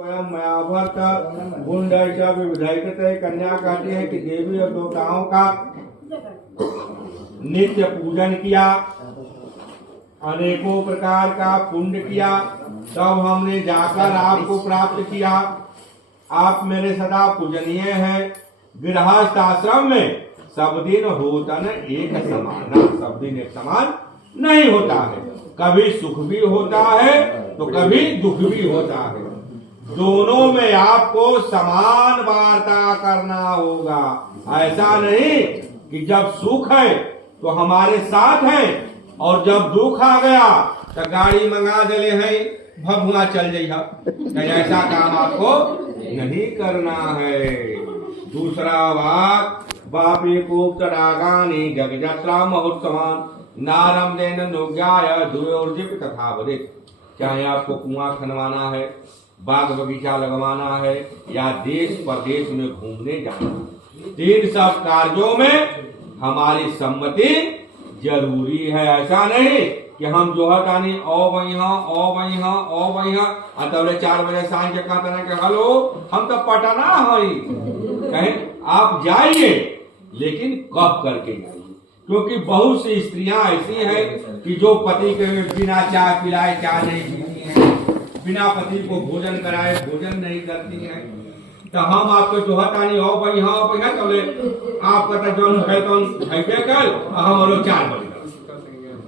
स्वयं मयाभर्त गुंड विधायकते कन्या कहती है कि देवी और देवताओं का नित्य पूजन किया, अनेकों प्रकार का पुण्य किया, तब हमने जाकर आपको प्राप्त किया। आप मेरे सदा पूजनीय हैं। गृहस्थ आश्रम में सब दिन होता न एक समान, सब दिन एक समान नहीं होता है। कभी सुख भी होता है तो कभी दुख भी होता है। दोनों में आपको समान वार्ता करना होगा। ऐसा नहीं कि जब सुख है तो हमारे साथ है और जब दुख आ गया तो गाड़ी मंगा देले है, भभुआ चल जाइए। ऐसा काम आपको नहीं करना है। दूसरा वाक बापी कोप रागानी जगजत्रा महोत्सवान नारम देन नोज्ञाय दुर्योर्जिप तथा बदे। चाहे आपको कुआं खनवाना है, बाग बगीचा लगवाना है या देश प्रदेश में घूमने जाना है, तीन सब कार्यों में हमारी सम्मति जरूरी है। ऐसा नहीं कि हम जो है तानी ओ वही तबले 4 बजे सांझ के कहते हैं कि हेलो हम तो पटना हई। कहें आप जाइए लेकिन कब करके जाइए, क्योंकि बहुत सी स्त्रियां ऐसी हैं कि जो पति के बिना चाय पिलाए चाय नहीं पीती हैं, बिना पति को भोजन कराए भोजन नहीं करती हैं। तो हम आपको जो हटानी हो भाई हाँ भाई चले आपका तो जो है तो कल हम लोग 4 बजे,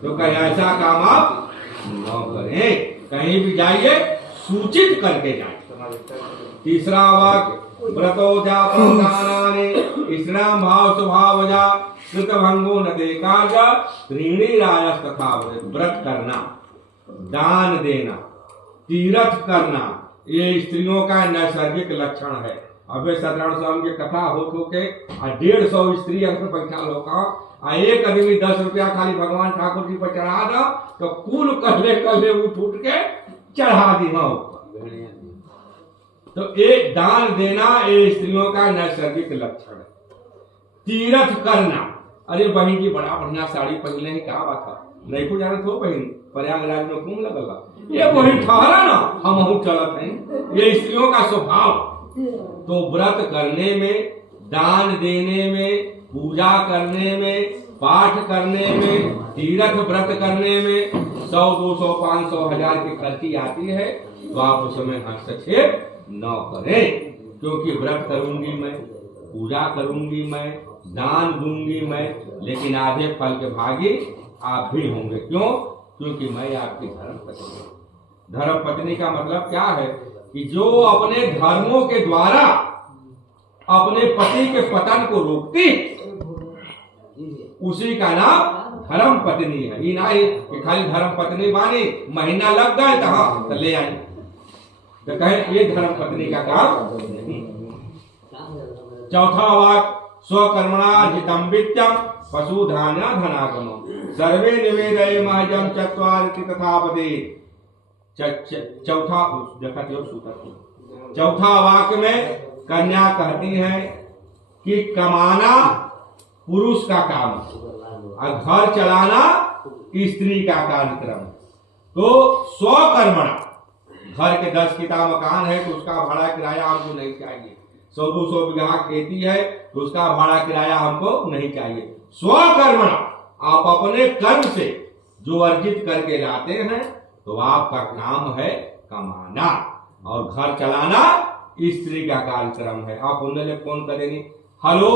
तो कहीं ऐसा काम आप न करें। कहीं भी जाइए सूचित करके जाए। तीसरा वाक्य व्रतो जाने स्नाम भाव स्वभाव जा कृत भंगो न देखा जा त्रीणी राजस तथा। व्रत करना, दान देना, तीर्थ करना, ये स्त्रियों का नैसर्गिक लक्षण है। अबे 17 साल की कथा हो के 150 स्त्री अंक बैठा लोग एक आदमी 10 रुपया खाली भगवान ठाकुर जी पर चढ़ा दो तो कुल कहले उठ के चढ़ा दी। तो एक दान देना ये स्त्रियों का नैसर्गिक लक्षण है। तीर्थ करना, अरे बहन जी बड़ा बढ़िया साड़ी पहनले ही क्या बात है, नहीं को जाने तो बहन प्रयागराज में घूम लगला, ये बहन ठहरा ना हम चलत हैं। ये स्त्रियों का स्वभाव। तो व्रत करने में, दान देने में, पूजा करने में, पाठ करने में, तीर्थ व्रत करने में 100, 200, 500, 1000 की खर्ची आती है, तो आप उसमें हस्तक्षेप न करें। क्योंकि व्रत करूंगी मैं, पूजा करूंगी मैं, दान दूंगी मैं, लेकिन आधे फल के भागी आप भी होंगे। क्यों? क्योंकि मैं आपकी धर्म पत्नी हूं। धर्म पत्नी का मतलब क्या है कि जो अपने धर्मों के द्वारा अपने पति के पतन को रोकती उसी का नाम धर्म पत्नी है। ये नहीं कि खाली धर्म पत्नी बानी महीना लग गए तो हाँ तो ले आई, तो कहे ये धर्म पत्नी का काम नहीं। चौथा वाक्य स्वकर्मणा जितम वित्यम पशुधान्य धनागमो सर्वे निवेदय महजम चत्वारि तथा पदे। चौथा वाक्य में कन्या कहती है कि कमाना पुरुष का काम और घर चलाना स्त्री का कार्यक्रम। तो स्वकर्मणा, घर के 10 किता मकान है तो उसका भाड़ा किराया हमको नहीं चाहिए। 100-200 बीघा खेती है तो उसका भाड़ा किराया हमको नहीं चाहिए। स्वकर्मणा, आप अपने कर्म से जो अर्जित करके लाते हैं तो आपका काम है कमाना और घर चलाना स्त्री का कार्यक्रम है। आप उन्हें फोन करेंगे, हेलो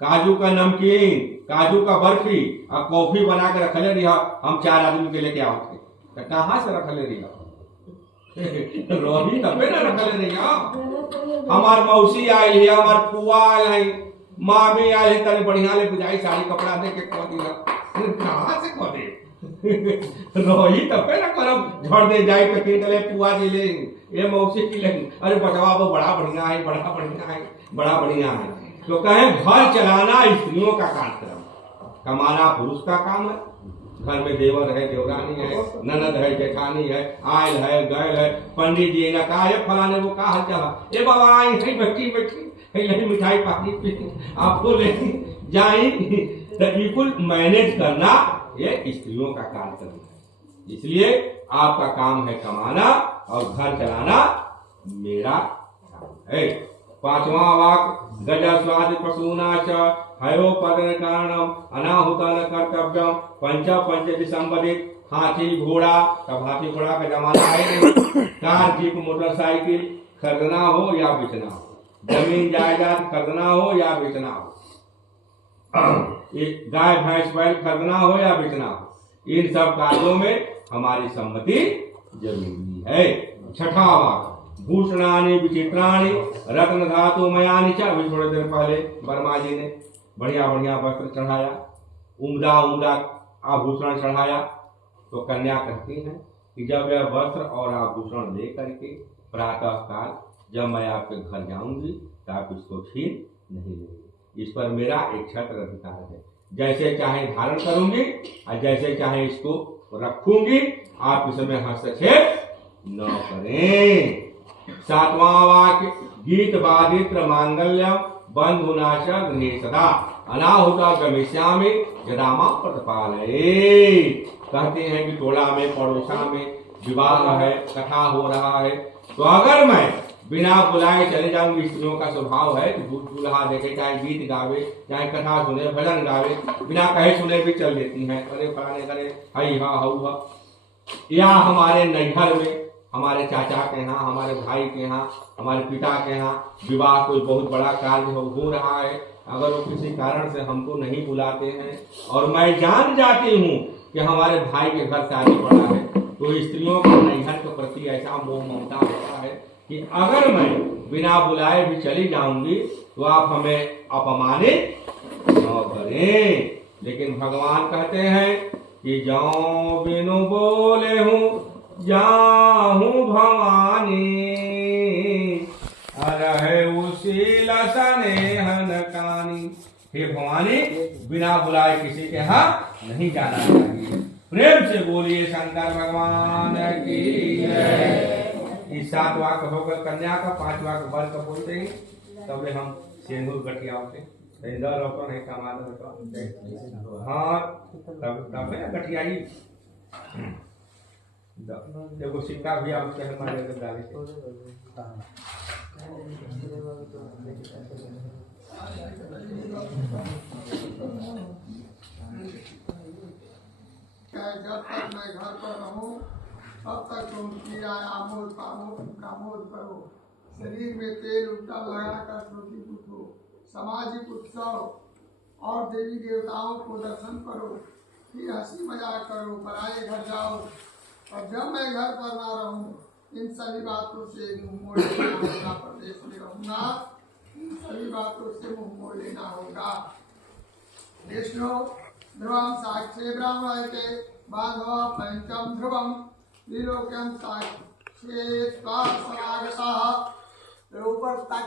काजू का नमकीन, काजू का बर्फी और कॉफी बना के रख ले रही, हम 4 आदमी के लेके आओ थे, तो कहाँ से रख ले रही रोही तबे ना रख ले रही। हमार मौसी आई है, हमार फुआ आई है, मामी आई है, तने बढ़िया ले बुझाई साड़ी कपड़ा दे के खो दिया, कहाँ से खो दे रोही तबे ना करब झड़ दे जाए तो के फुआ जी ले ये मौसी की ले, अरे बचवा वो बड़ा बढ़िया है, बड़ा बढ़िया है, बड़ा बढ़िया है। तो कहे घर चलाना स्त्रियों का कार्यक्रम, कमाना पुरुष का काम है। घर में देवर है, देवरानी है, ननद है, जेठानी है, आयल है, गैल है, पंडित जी ने कहा है फलाने वो कहा चाह ए बाबा आई है बैठी मिठाई पाकी आपको ले जाई। तो बिल्कुल मैनेज करना ये स्त्रियों का कार्यक्रम है। इसलिए आपका काम है कमाना और घर चलाना मेरा है। पांचवा वाक्य गजस्वादि पशूना च हयो पदन कारणम अनाहुतन कर्तव्यम पंच पंचति संबदित। हाथी घोड़ा, तब हाथी घोड़ा का जमाना है नहीं। कार जीप मोटरसाइकिल खरीदना हो या बेचना हो, जमीन जायदाद खरीदना हो या बेचना हो, गाय भैंस बैल खरीदना हो या बेचना हो, इन सब कार्यों में हमारी सम्मति जरूरी है। छठा वाक्य भूषणानि विचित्राणि रत्न धातु मयानि च। अभी थोड़े देर पहले वर्मा जी ने बढ़िया बढ़िया वस्त्र चढ़ाया, उम्दा उम्दा आभूषण चढ़ाया, तो कन्या कहती है कि जब यह वस्त्र और आभूषण ले करके प्रातः काल जब मैं आपके घर जाऊंगी तो आप इसको छीन नहीं लेंगे। इस पर मेरा एक छत्र अधिकार है, जैसे चाहे धारण करूंगी और जैसे चाहे इसको रखूंगी, आप इसमें हस्तक्षेप न करें। सातवां वाक्य गीत वादित्र मांगल्यम बंधुनाश गृहे सदा अनाहुता गमिष्यामि यदा मां प्रतिपालये। कहते हैं कि टोला में पड़ोसा में विवाह है, कथा हो रहा है, तो अगर मैं बिना बुलाए चले जाऊंगी, स्त्रियों का स्वभाव है दूल्हा देखे चाहे गीत गावे चाहे कथा सुने भजन गावे, बिना कहे सुने भी चल देती हैं, अरे फलाने करे हई हा हऊ हा। या हमारे नैहर में हमारे चाचा के यहाँ, हमारे भाई के यहाँ, हमारे पिता के यहाँ विवाह कोई बहुत बड़ा कार्य हो रहा है, अगर वो किसी कारण से हमको नहीं बुलाते हैं और मैं जान जाती हूँ कि हमारे भाई के घर शादी पड़ा है, तो स्त्रियों का नैहर के प्रति ऐसा मोह ममता होता है कि अगर मैं बिना बुलाए भी चली जाऊंगी तो आप हमें अपमानित न करें। लेकिन भगवान कहते हैं कि जाऊं बिनु बोले हूँ जाहूं भवानी, अरहे उसी लसने हनकानी। हे भवानी, बिना बुलाए किसी के यहाँ नहीं जाना चाहिए। प्रेम से बोलिए शंकर भगवान की जय। इस 7 वाक्य होकर कन्या का, 5 वाक्य वर का बोलते ही तब हम सिंदूर गठिया होते इंदर रोपन है कमाल होता। हाँ तब है गठिया ही देखो सिक्का भी आप उसके हमारे डाले जब तक मैं घर पर रहूं तब तक तुम कीड़ा आमोद कामोद करो, शरीर में तेल उल्टा लगाकर श्रुति पूछो, सामाजिक उत्सव और देवी देवताओं को दर्शन करो, फिर हंसी मजाक करो, पराये घर जाओ। और जब मैं घर पर ना रहूं इन सभी बातों से मुंह मोड़ लेना होगा। प्रदेश में रहूंगा इन सभी बातों से मुंह मोड़ लेना होगा। विष्णु ध्रुवम साक्षी ब्राह्मण के बांधव पंचम ध्रुवम त्रिलोक्यम साक्षी स्वागता। ऊपर तक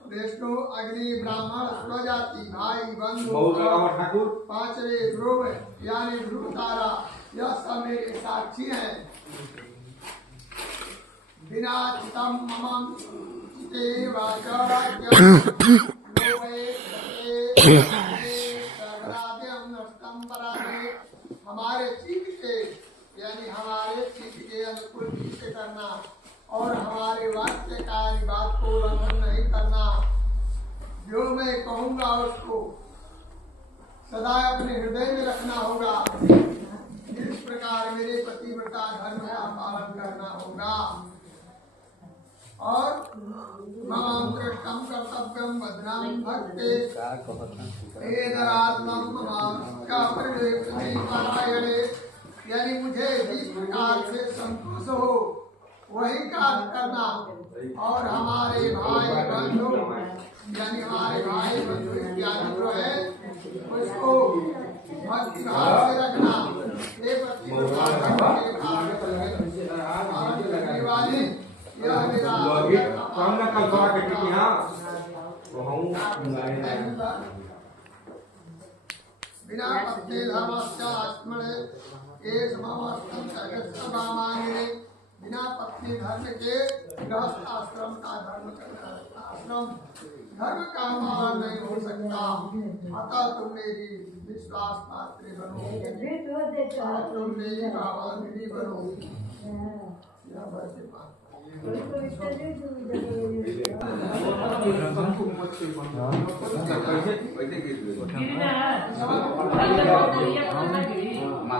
विष्णु अग्नि ब्राह्मण स्वजाति भाई बंधु पांचवे ध्रुव यानी ध्रुव तारा, यह सब मेरे साक्षी हैं। बिना चितम मम चिते हमारे चित्त के यानी हमारे चित्त के अनुकूल चित्त करना और हमारे वाक्य का बात को उल्लंघन नहीं करना। जो मैं कहूँगा उसको सदा अपने हृदय में रखना होगा। इस प्रकार मेरे पतिव्रता धर्म का पालन करना होगा। और मम कृष्णम कर्तव्यम बदनाम भक्ते वेदरात्मम मम का पारायणे, यानी मुझे जिस प्रकार से संतोष हो वही कार्य करना। और हमारे भाई बंधु यानी हमारे भाई बंधु इत्यादि जो है उसको भक्ति भाव से रखना। बिना पत्नी धर्मस्यास्मणे एष ममस्तम सर्वस्व मांगे। बिना पत्नी धर्म के गृहस्थ आश्रम का धर्म का पालन नहीं हो सकता। अतः तुम मेरी विश्वास पात्र बनो, तुम मेरी भावांजलि बनो। गिरी ना